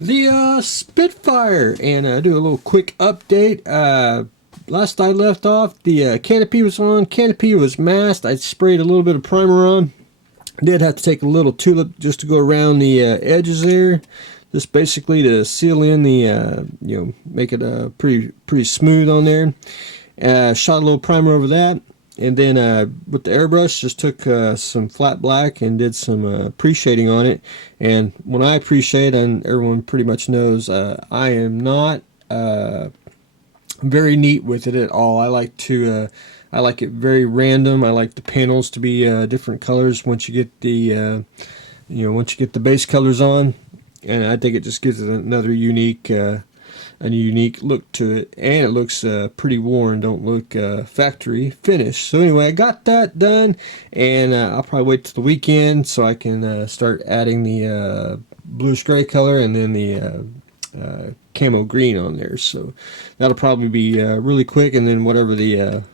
The Spitfire, and do a little quick update. Last I left off, the canopy was on, canopy was masked. I sprayed a little bit of primer on. Did have to take a little tulip just to go around the edges there, just basically to seal in the make it pretty smooth on there. Shot a little primer over that, and then with the airbrush just took some flat black and did some pre-shading on it. And when I pre-shade, and everyone pretty much knows, I am not very neat with it at all. I like it very random. I like the panels to be different colors once you get the once you get the base colors on, and I think it just gives it another unique look to it, and it looks pretty worn, don't look factory finished. So anyway, I got that done, and I'll probably wait till the weekend so I can start adding the bluish gray color and then the camo green on there. So that'll probably be really quick, and then whatever the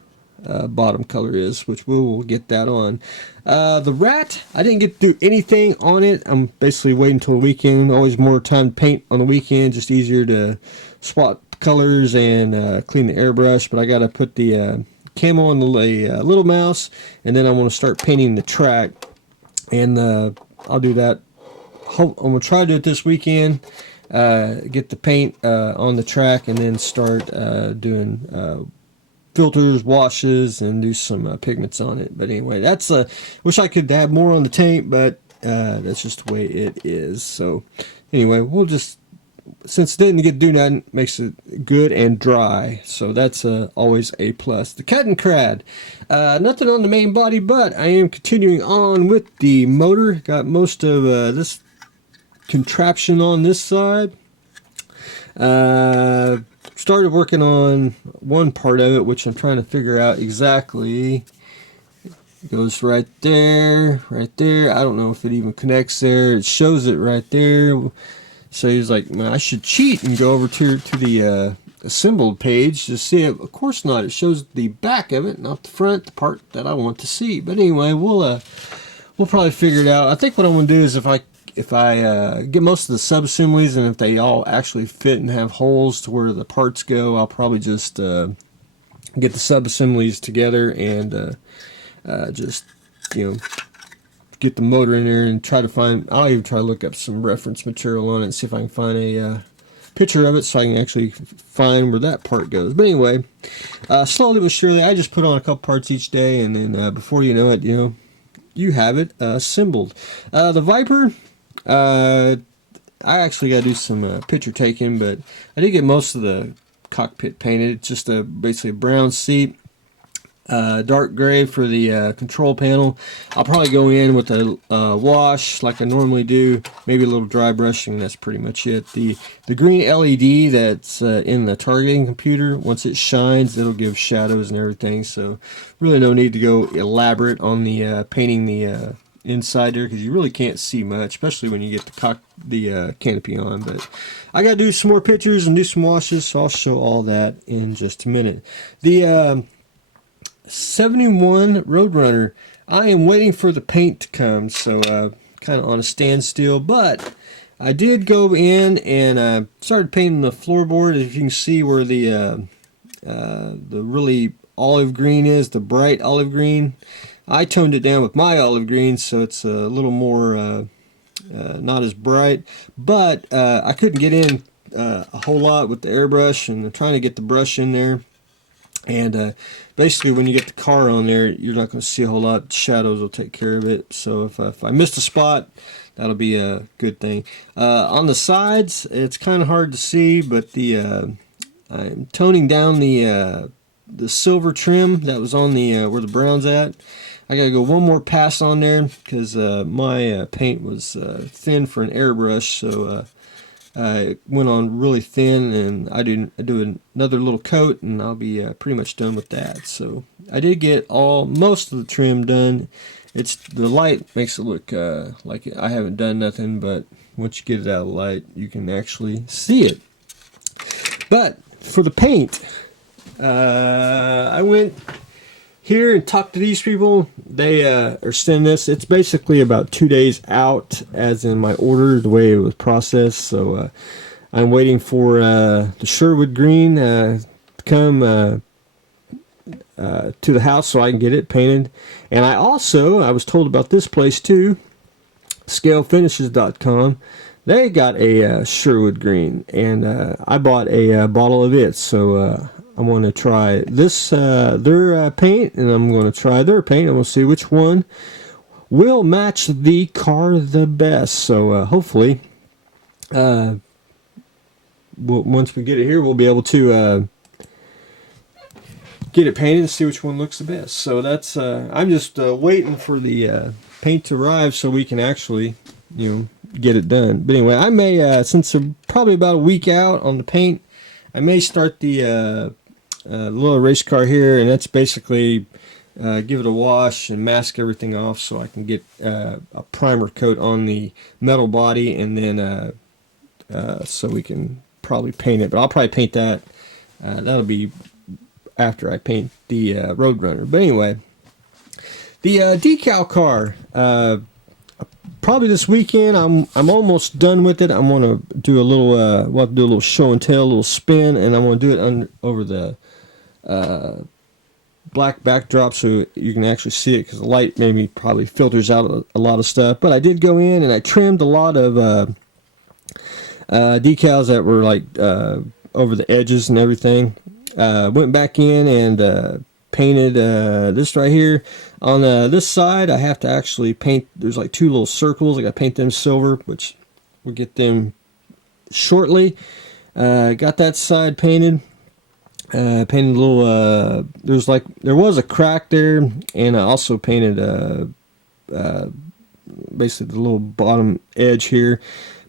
bottom color is, which we'll get that on. The rat, I didn't get to do anything on it. I'm basically waiting until the weekend. Always more time to paint on the weekend, just easier to swap colors and clean the airbrush. But I got to put the camo on the little mouse, and then I want to start painting the track, and I'll do that. I'm going to try to do it this weekend, get the paint on the track, and then start doing filters, washes, and do some pigments on it. But anyway, that's wish I could have more on the tank, but that's just the way it is. So anyway, we'll just, since it didn't get to do nothing, makes it good and dry, so that's always a plus. The kettenkrad, nothing on the main body, but I am continuing on with the motor. Got most of this contraption on this side. Started working on one part of it, which I'm trying to figure out exactly. It goes right there, right there. I don't know if it even connects there. It shows it right there. So he's like, man, I should cheat and go over to the assembled page to see it. Of course not. It shows the back of it, not the front, the part that I want to see. But anyway, we'll probably figure it out. I think what I'm going to do is if I get most of the sub-assemblies, and if they all actually fit and have holes to where the parts go, I'll probably just get the sub-assemblies together and just, get the motor in there and try to find, I'll even try to look up some reference material on it and see if I can find a picture of it so I can actually find where that part goes. But anyway, slowly but surely, I just put on a couple parts each day, and then before you know it, you have it assembled. The Viper, I actually got to do some picture taking, but I did get most of the cockpit painted. It's just basically a brown seat, dark gray for the control panel. I'll probably go in with a wash like I normally do, maybe a little dry brushing. That's pretty much it. The green LED that's in the targeting computer, once it shines, it'll give shadows and everything. So really no need to go elaborate on the painting the inside there, because you really can't see much, especially when you get the canopy on. But I gotta do some more pictures and do some washes, so I'll show all that in just a minute. The 71 Roadrunner, I am waiting for the paint to come, so kind of on a standstill. But I did go in and started painting the floorboard. As you can see where the really olive green is, the bright olive green, I toned it down with my olive green, so it's a little more not as bright. But I couldn't get in a whole lot with the airbrush, and I'm trying to get the brush in there. And basically, when you get the car on there, you're not going to see a whole lot. Shadows will take care of it. So if I missed a spot, that'll be a good thing. On the sides, it's kind of hard to see, but I'm toning down the silver trim that was on the where the brown's at. I gotta go one more pass on there because my paint was thin for an airbrush, so it went on really thin, and I do another little coat, and I'll be pretty much done with that. So I did get most of the trim done. It's the light makes it look like I haven't done nothing, but once you get it out of the light, you can actually see it. But for the paint, I went here and talk to these people. They are sending this. It's basically about 2 days out, as in my order, the way it was processed. So I'm waiting for the Sherwood green to come to the house so I can get it painted. And I was told about this place too, scalefinishes.com. They got a Sherwood green, and I bought a bottle of it. So I'm going to try this their paint, and I'm going to try their paint, and we'll see which one will match the car the best. So hopefully, once we get it here, we'll be able to get it painted and see which one looks the best. So that's I'm just waiting for the paint to arrive so we can actually, get it done. But anyway, I may since I'm probably about a week out on the paint, I may start the little race car here, and that's basically give it a wash and mask everything off so I can get a primer coat on the metal body, and then so we can probably paint it. But I'll probably paint that. That'll be after I paint the Roadrunner. But anyway, the decal car, probably this weekend. I'm almost done with it. I'm gonna do a little we'll have to do a little show and tell, a little spin, and I'm gonna do it over the black backdrop so you can actually see it, because the light maybe probably filters out a lot of stuff. But I did go in and I trimmed a lot of decals that were like over the edges and everything. Went back in and painted this right here. On this side, I have to actually paint. There's like 2 little circles. I got to paint them silver, which we'll get them shortly. Got that side painted. Painted a little. There was a crack there, and I also painted basically the little bottom edge here.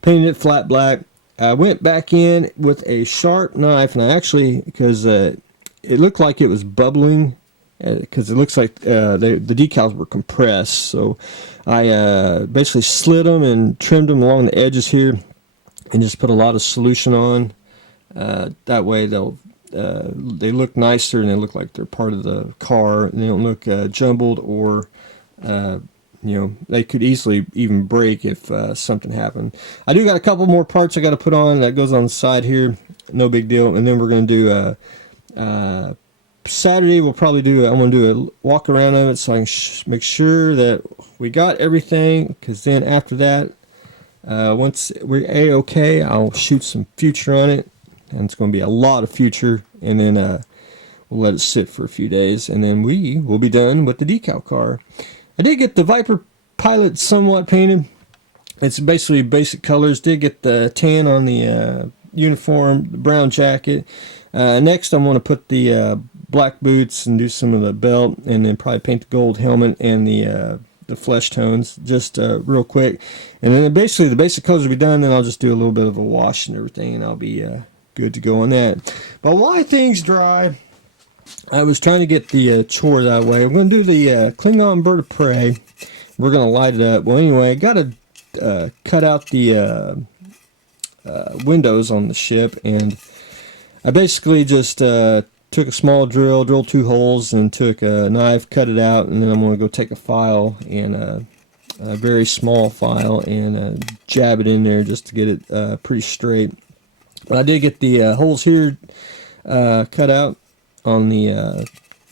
Painted it flat black. I went back in with a sharp knife, and I actually, because it looked like it was bubbling, because it looks like the decals were compressed. So I basically slid them and trimmed them along the edges here, and just put a lot of solution on. That way they look nicer, and they look like they're part of the car, and they don't look jumbled, or they could easily even break if something happened. I do got a couple more parts I got to put on. That goes on the side here. No big deal. And then we're going to do Saturday. We'll probably I'm going to do a walk around of it so I can make sure that we got everything. Because then after that, once we're A-okay, I'll shoot some future on it. And it's going to be a lot of future. And then we'll let it sit for a few days. And then we will be done with the decal car. I did get the Viper Pilot somewhat painted. It's basically basic colors. Did get the tan on the uniform, the brown jacket. Next, I'm going to put the black boots and do some of the belt, and then probably paint the gold helmet and the flesh tones just real quick. And then basically the basic colors will be done. Then I'll just do a little bit of a wash and everything, and I'll be good to go on that. But while things dry, I was trying to get the chore that way. I'm going to do the Klingon bird of prey. We're going to light it up. Well, anyway, I got to cut out the windows on the ship, and I basically just took a small drill, drilled 2 holes, and took a knife, cut it out, and then I'm going to go take a file, and a very small file, and jab it in there just to get it pretty straight. But I did get the holes here cut out on the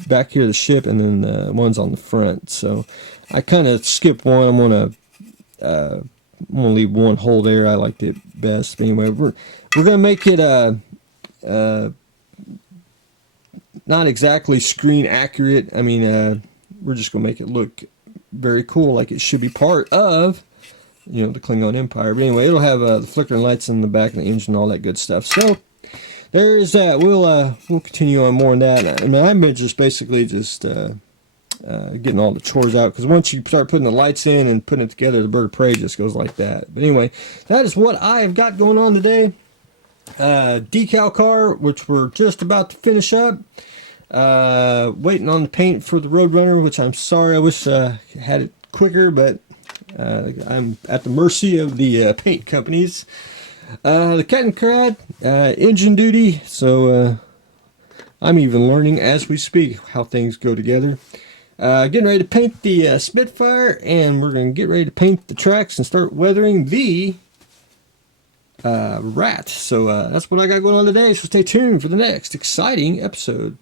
back here of the ship, and then the ones on the front. So I kind of skipped one. I'm gonna leave one hole there. I liked it best. But anyway, we're gonna make it not exactly screen accurate. I mean, we're just gonna make it look very cool, like it should be part of the Klingon Empire. But anyway, it'll have the flickering lights in the back of the engine, all that good stuff. So there is that. We'll continue on more on that. I mean, I'm just basically just getting all the chores out, because once you start putting the lights in and putting it together, the bird of prey just goes like that. But anyway, that is what I have got going on today. Decal car, which we're just about to finish up. Waiting on the paint for the Roadrunner, which I'm sorry, I wish I had it quicker, but I'm at the mercy of the paint companies. The kettenkrad, engine duty, so I'm even learning as we speak how things go together. Getting ready to paint the Spitfire, and we're going to get ready to paint the tracks and start weathering the rat. So that's what I got going on today. So stay tuned for the next exciting episode.